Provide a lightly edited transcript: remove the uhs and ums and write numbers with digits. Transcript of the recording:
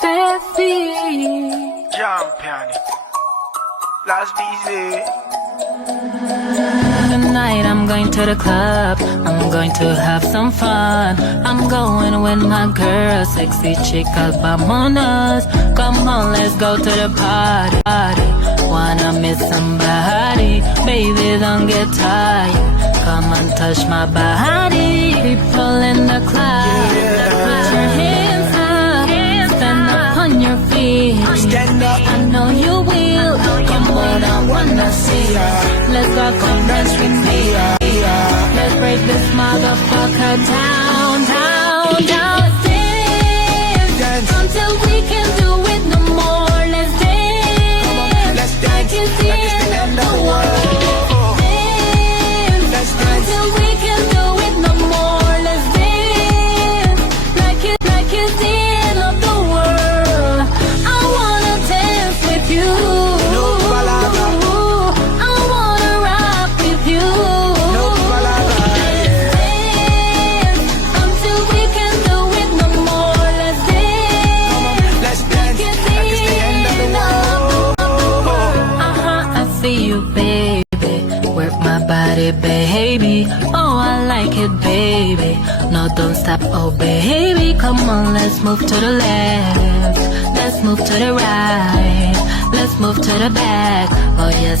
Steffi. Jump piano. Last busy. Tonight I'm going to the club, I'm going to have some fun. I'm going with my girl, sexy chica, vamonos. Come on, let's go to the party. Wanna meet somebody, baby, don't get tired. Come and touch my body. People in the club, put your hands up, stand up on your feet. Stand up. I know you will. Come on, I wanna see ya. Let's go, come dance with me. Let's break this motherfucker down, down, down. Dance until we can't do it no more. Let's dance, Let's dance. like it's the end of the world. Dance until we can't do it no more. Let's dance, like it's the end of the world. I wanna dance with you. No palabra. I wanna rock with you. No palabra. Dance until we can't do it no more. Let's dance. Let's dance. Like it's the end of the world. I see you, baby. Work my body, baby. Oh, I like it, baby. No, don't stop, oh, baby. Come on, let's move to the left. Let's move to the right. Let's move to the back. Oh, yes.